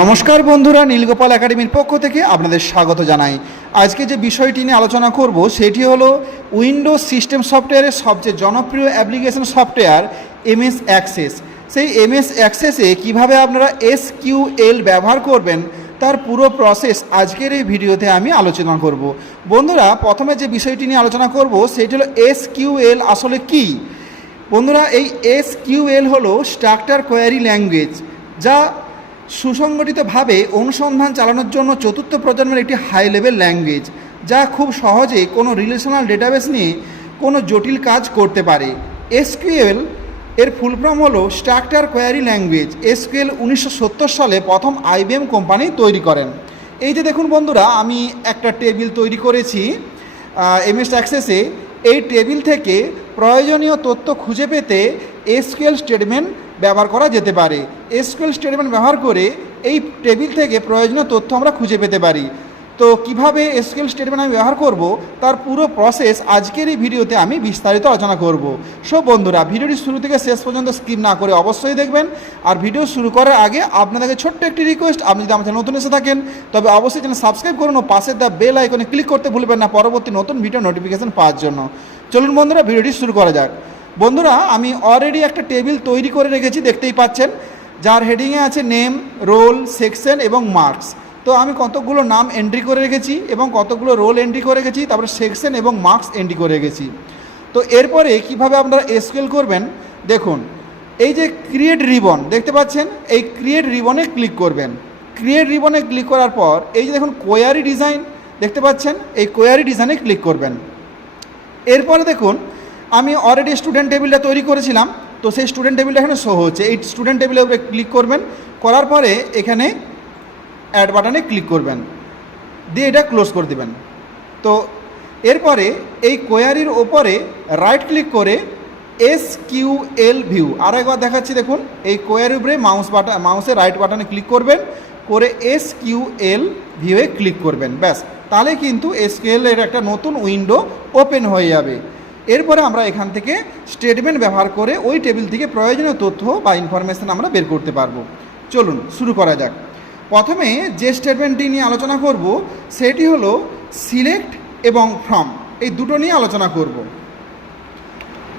নমস্কার বন্ধুরা, নীলগোপাল একাডেমির পক্ষ থেকে আপনাদের স্বাগত জানাই। আজকে যে বিষয়টি নিয়ে আলোচনা করব, সেটি হলো উইন্ডোজ সিস্টেম সফটওয়্যারের সবচেয়ে জনপ্রিয় অ্যাপ্লিকেশন সফটওয়্যার এমএস অ্যাক্সেস। সেই এমএস অ্যাক্সেসে কীভাবে আপনারা এস কিউএল ব্যবহার করবেন, তার পুরো প্রসেস আজকের এই ভিডিওতে আমি আলোচনা করব। বন্ধুরা, প্রথমে যে বিষয়টি নিয়ে আলোচনা করব, সেটি হলো এস কিউএল আসলে কী? বন্ধুরা, এই এস কিউএল হলো স্ট্রাকচার কোয়ারি ল্যাঙ্গুয়েজ যা সুসংগঠিতভাবে অনুসন্ধান চালানোর জন্য চতুর্থ প্রজন্মের একটি হাই লেভেল ল্যাঙ্গুয়েজ যা খুব সহজে কোনো রিলেশনাল ডেটাবেস নিয়ে কোনো জটিল কাজ করতে পারে। এসকিউএল এর ফুল ফর্ম হলো স্ট্রাকচার কোয়ারি ল্যাঙ্গুয়েজ এসকিউএল উনিশশো সত্তর সালে প্রথম আইবিএম কোম্পানি তৈরি করেন। এই যে দেখুন বন্ধুরা, আমি একটা টেবিল তৈরি করেছি এমএস অ্যাক্সেসে এই টেবিল থেকে প্রয়োজনীয় তথ্য খুঁজে পেতে এসকিউএল স্টেটমেন্ট ব্যবহার করা যেতে পারে। এসকিউএল স্টেটমেন্ট ব্যবহার করে এই টেবিল থেকে প্রয়োজনীয় তথ্য আমরা খুঁজে পেতে পারি। তো কীভাবে এসকিউএল স্টেটমেন্ট আমি ব্যবহার করব, তার পুরো প্রসেস আজকের এই ভিডিওতে আমি বিস্তারিত আলোচনা করব। সো বন্ধুরা, ভিডিওটি শুরু থেকে শেষ পর্যন্ত স্কিপ না করে অবশ্যই দেখবেন। আর ভিডিও শুরু করার আগে আপনাদেরকে ছোট্ট একটি রিকোয়েস্ট আপনি যদি আমার নতুন এসে থাকেন, তবে অবশ্যই চ্যানেল সাবস্ক্রাইব করুন ও পাশের দ্য বেল আইকনে ক্লিক করতে ভুলবেন না পরবর্তী নতুন ভিডিও নোটিফিকেশন পাওয়ার জন্য। চলুন বন্ধুরা, ভিডিওটি শুরু করা যাক। বন্ধুরা, আমি অলরেডি একটা টেবিল তৈরি করে রেখেছি, দেখতেই পাচ্ছেন। যার হেডিংয়ে আছে নেম রোল সেকশন এবং মার্কস তো আমি কতগুলো নাম এন্ট্রি করে রেখেছি এবং কতগুলো রোল এন্ট্রি করে রেখেছি, তারপরে সেকশন এবং মার্কস এন্ট্রি করে রেখেছি। তো এরপরে কীভাবে আপনারা এসকেল করবেন? দেখুন, এই যে ক্রিয়েট রিবন দেখতে পাচ্ছেন? এই ক্রিয়েট রিবনে ক্লিক করবেন। ক্রিয়েট রিবনে ক্লিক করার পর, এই যে দেখুন কোয়ারি ডিজাইন দেখতে পাচ্ছেন? এই কোয়ারি ডিজাইনে ক্লিক করবেন। এরপরে দেখুন আমি অলরেডি স্টুডেন্ট টেবিলটা তৈরি করেছিলাম, তো সেই স্টুডেন্ট টেবিলটা এখানে শো হচ্ছে। এই স্টুডেন্ট টেবিলের উপরে ক্লিক করবেন, করার পরে এখানে অ্যাড বাটনে ক্লিক করবেন। দিয়ে এটা ক্লোজ করে দেবেন। তো এরপরে এই কোয়ারির ওপরে রাইট ক্লিক করে এস কিউ এল ভিউ আর একবার দেখাচ্ছি, দেখুন, এই কোয়ারির উপরে মাউস বাটন মাউসে রাইট বাটনে ক্লিক করবেন, করে এস কিউ এল ভিউয়ে ক্লিক করবেন। ব্যাস, তাহলে কিন্তু এস এর একটা নতুন উইন্ডো ওপেন হয়ে যাবে। এরপরে আমরা এখান থেকে স্টেটমেন্ট ব্যবহার করে ওই টেবিল থেকে প্রয়োজনীয় তথ্য বা ইনফরমেশান আমরা বের করতে পারব। চলুন, শুরু করা যাক। প্রথমে যে স্টেটমেন্টটি নিয়ে আলোচনা করব, সেটি হলো সিলেক্ট এবং ফ্রম এই দুটো নিয়ে আলোচনা করব।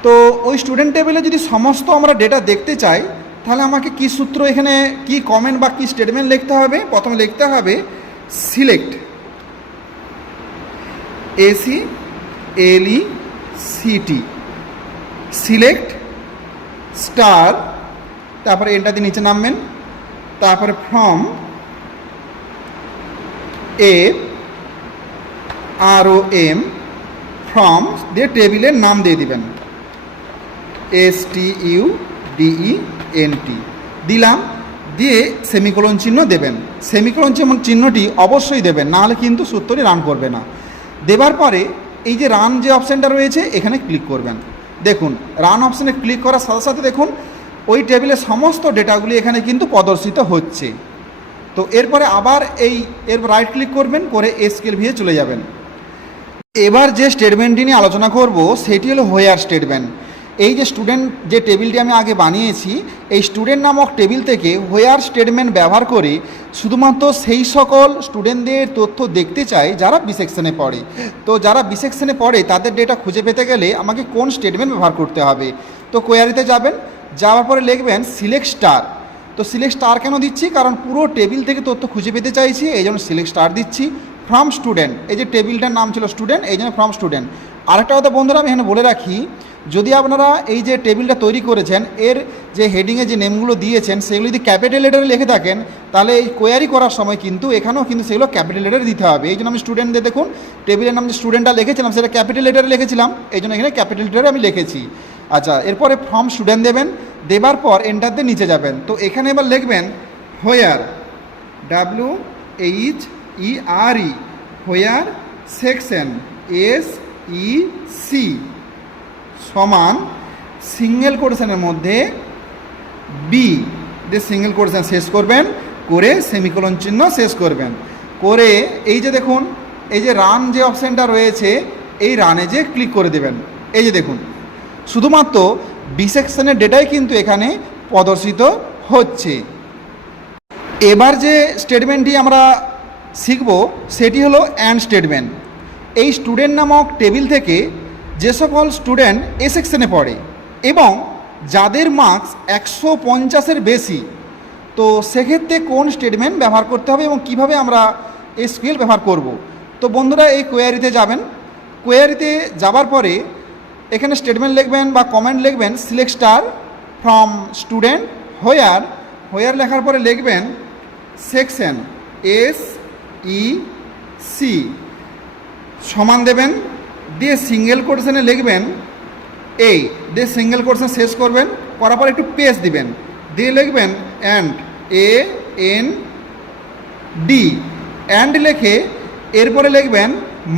তো ওই স্টুডেন্ট টেবিলে যদি সমস্ত আমরা ডেটা দেখতে চাই, তাহলে আমাকে কি সূত্র এখানে কি কমেন্ট বা কি স্টেটমেন্ট লিখতে হবে? প্রথমে লিখতে হবে select S E L E C T select star তারপরে এটা দিয়ে নিচে নামবেন। তারপরে from F R O M from দিয়ে টেবিলের নাম দিয়ে দিবেন। S T U D E N T দিলাম, দিয়ে সেমিকোলন চিহ্ন দেবেন। সেমিকোলন চিহ্নটি অবশ্যই দেবেন, নাহলে কিন্তু সূত্রটি রান করবে না। দেবার পরে এই যে রান যে অপশানটা রয়েছে, এখানে ক্লিক করবেন। দেখুন রান অপশানে ক্লিক করার সাথে সাথে দেখুন, ওই টেবিলের সমস্ত ডেটাগুলি এখানে কিন্তু প্রদর্শিত হচ্ছে। তো এরপরে আবার এই এর রাইট ক্লিক করবেন, করে স্কেল ভিয়ে চলে যাবেন। এবার যে স্টেটমেন্টটি নিয়ে আলোচনা করব, সেটি হলো হোয়ার স্টেটমেন্ট এই যে স্টুডেন্ট যে টেবিলটি আমি আগে বানিয়েছি, এই স্টুডেন্ট নামক টেবিল থেকে হোয়ার স্টেটমেন্ট ব্যবহার করে শুধুমাত্র সেই সকল স্টুডেন্টদের তথ্য দেখতে চাই যারা বি সেকশনে পড়ে। তো যারা বি সেকশনে পড়ে, তাদের ডেটা খুঁজে পেতে গেলে আমাকে কোন স্টেটমেন্ট ব্যবহার করতে হবে? তো কোয়ারিতে যাবেন, যাওয়ার পরে লিখবেন সিলেক্ট স্টার তো সিলেক্ট স্টার কেন দিচ্ছি? কারণ পুরো টেবিল থেকে তথ্য খুঁজে পেতে চাইছি, এই জন্য সিলেক্ট স্টার দিচ্ছি ফ্রম স্টুডেন্ট এই যে টেবিলটার নাম ছিল স্টুডেন্ট এই জন্য ফ্রম স্টুডেন্ট আরেকটা কথা বন্ধুরা, আমি এখানে বলে রাখি যদি আপনারা এই যে টেবিলটা তৈরি করেছেন, এর যে হেডিংয়ে যে নেমগুলো দিয়েছেন, সেগুলো যদি ক্যাপিটাল লেটারে লিখে থাকেন, তাহলে এই কোয়ারি করার সময় কিন্তু এখানেও কিন্তু সেগুলো ক্যাপিটাল লেটারে দিতে হবে। এই জন্য আমি স্টুডেন্টদের দেখুন টেবিলের নাম যে স্টুডেন্টটা লিখেছিলাম, সেটা ক্যাপিটাল লেটারে লিখেছিলাম, এই জন্য এখানে ক্যাপিটাল লেটারে আমি লিখেছি। আচ্ছা এরপরে ফর্ম স্টুডেন্ট দেবেন, দেবার পর এন্টার দিয়ে নিচে যাবেন। তো এখানে এবার লিখবেন where W H E R E where section S E C সমান সিঙ্গেল কোটেশনের মধ্যে বি যে সিঙ্গেল কোটেশন শেষ করবেন, করে সেমিকোলন চিহ্ন শেষ করবেন। করে এই যে দেখুন, এই যে রান যে অপশানটা রয়েছে, এই রানে যে ক্লিক করে দেবেন। এই যে দেখুন, শুধুমাত্র বি সেকশনের ডেটাই কিন্তু এখানে প্রদর্শিত হচ্ছে। এবার যে স্টেটমেন্টটি আমরা শিখব, সেটি হলো অ্যান্ড স্টেটমেন্ট এই স্টুডেন্ট নামক টেবিল থেকে যে সকল স্টুডেন্ট এ সেকশনে পড়ে এবং যাদের মার্কস একশো পঞ্চাশের বেশি, তো সেক্ষেত্রে কোন স্টেটমেন্ট ব্যবহার করতে হবে এবং কীভাবে আমরা এই স্কেল ব্যবহার করব? তো বন্ধুরা, এই কোয়ারিতে যাবেন। কোয়ারিতে যাবার পরে এখানে স্টেটমেন্ট লিখবেন বা কমেন্ট লিখবেন select star from student where where লেখার পরে লিখবেন সেকশন এস ই সি সমান দেবেন। দিয়ে সিঙ্গেল কোটেশনে লিখবেন, এই, দিয়ে সিঙ্গেল কোটেশন শেষ করবেন, করার পর একটু পেজ দিবেন। দিয়ে লিখবেন and A N D and লেখে এরপরে লিখবেন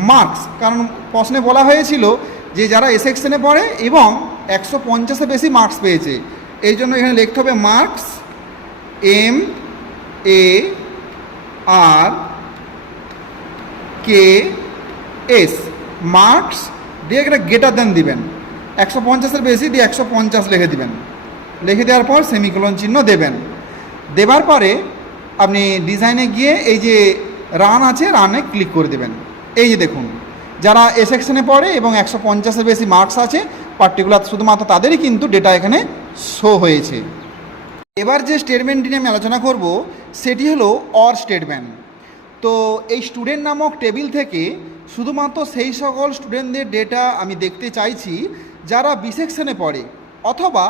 মার্কস কারণ প্রশ্নে বলা হয়েছিল যে যারা এ সেকশনে পড়ে এবং একশো পঞ্চাশে বেশি মার্কস পেয়েছে, এই জন্য এখানে লিখতে হবে marks M A R K S marks দিয়ে একটা গেটার দেন দিবেন। একশো পঞ্চাশের বেশি দিয়ে একশো পঞ্চাশ লিখে দিবেন। লিখে দেওয়ার পর সেমিকোলন চিহ্ন দেবেন। দেবার পরে আপনি ডিজাইনে গিয়ে এই যে রান আছে রানে ক্লিক করে দেবেন। এই যে দেখুন, যারা এ সেকশনে পড়ে এবং একশো পঞ্চাশের বেশি মার্কস আছে পার্টিকুলার শুধুমাত্র তাদেরই কিন্তু ডেটা এখানে শো হয়েছে। এবার যে স্টেটমেন্টটি নিয়ে আমি আলোচনা করব, সেটি হলো অর স্টেটমেন্ট তো এই স্টুডেন্ট নামক টেবিল থেকে শুধুমাত্র সেই সকল স্টুডেন্টদের ডেটা আমি দেখতে চাইছি যারা বি সেকশনে পড়ে, অথবা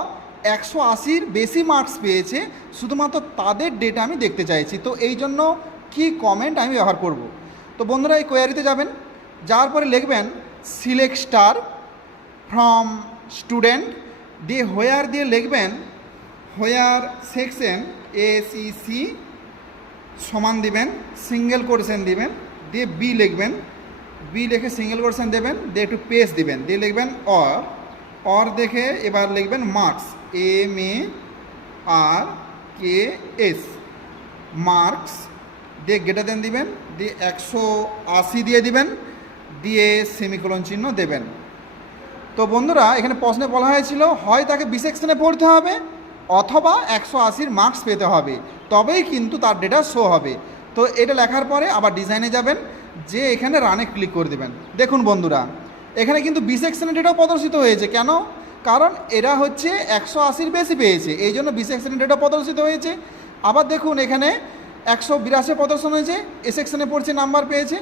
একশো আশির বেশি মার্কস পেয়েছে, শুধুমাত্র তাদের ডেটা আমি দেখতে চাইছি। তো এই জন্য কি কমেন্ট আমি ব্যবহার করব? তো বন্ধুরা, এই কোয়ারিতে যাবেন যাওয়ার পরে লিখবেন সিলেক্ট স্টার ফ্রম স্টুডেন্ট দিয়ে হোয়ার দিয়ে লিখবেন হোয়ার সেকশন এসিসি সমান দিবেন সিঙ্গেল কোটেশন দিবেন, দিয়ে বি লিখবেন। বি লিখে সিঙ্গেল কোটেশন দেবেন, দিয়ে একটু পেস দিবেন, দিয়ে লিখবেন অর অর দেখে এবার লিখবেন marks M A R K S marks দিয়ে গেটার দেন দিবেন, দিয়ে একশো আশি দিয়ে দিবেন, দিয়ে সেমিকোলন চিহ্ন দেবেন। তো বন্ধুরা, এখানে প্রশ্নে বলা হয়েছিল, হয় তাকে বি সেকশনে পড়তে হবে, অথবা একশো আশির মার্কস পেতে হবে, তবেই কিন্তু তার ডেটা শো হবে। তো এটা লেখার পরে আবার ডিজাইনে যাবেন, যে এখানে রানে ক্লিক করে দেবেন। দেখুন বন্ধুরা, এখানে কিন্তু বি সেকশনের ডেটাও প্রদর্শিত হয়েছে। কেন? কারণ এরা হচ্ছে একশো আশির বেশি পেয়েছে। এই জন্য বি সেকশনের ডেটা প্রদর্শিত হয়েছে। আবার দেখুন এখানে একশো বিরাশি প্রদর্শন হয়েছে। এ সেকশনে পড়ছে নাম্বার পেয়েছে।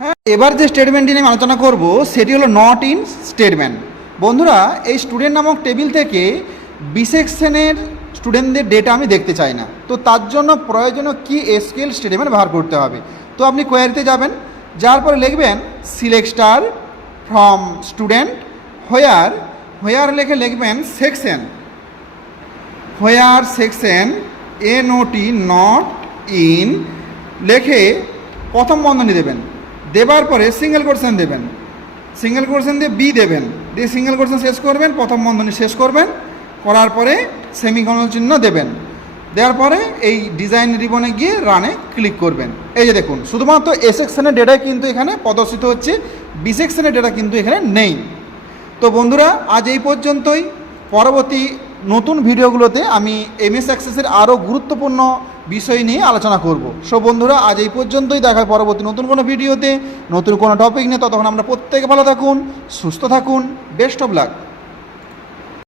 হ্যাঁ এবার যে স্টেটমেন্টটি নিয়ে আলোচনা করব, সেটি হলো নট ইন স্টেটমেন্ট বন্ধুরা, এই স্টুডেন্ট নামক টেবিল থেকে বি সেকশনের স্টুডেন্টদের ডেটা আমি দেখতে চাই না। তো তার জন্য প্রয়োজনীয় কি এসকেল স্টেটমেন্ট ব্যবহার করতে হবে? তো আপনি কোয়ারিতে যাবেন, যার পরে লিখবেন select star from student where where লেখে লিখবেন section where section N O not in লেখে প্রথম বন্ধনী দেবেন। দেবার পরে সিঙ্গেল কোর্সেন দেবেন। সিঙ্গেল কোর্সেন দিয়ে বি দেবেন। দিয়ে সিঙ্গেল কোর্সেন শেষ করবেন, প্রথম বন্ধনী শেষ করবেন। করার পরে সেমিকোলন চিহ্ন দেবেন। দেওয়ার পরে এই ডিজাইন রিবনে গিয়ে রানে ক্লিক করবেন। এই যে দেখুন, শুধুমাত্র এ সেকশনের ডেটা কিন্তু এখানে প্রদর্শিত হচ্ছে বি সেকশনের ডেটা কিন্তু এখানে নেই। তো বন্ধুরা, আজ এই পর্যন্তই। পরবর্তী নতুন ভিডিওগুলোতে আমি এমএস অ্যাক্সেসের আরও গুরুত্বপূর্ণ বিষয় নিয়ে আলোচনা করব। সো বন্ধুরা, আজ এই পর্যন্তই। দেখা পরবর্তী নতুন কোনো ভিডিওতে। নতুন কোনো টপিক নিয়ে, ততক্ষণ আমরা প্রত্যেকে ভালো থাকুন, সুস্থ থাকুন বেস্ট অফ লাক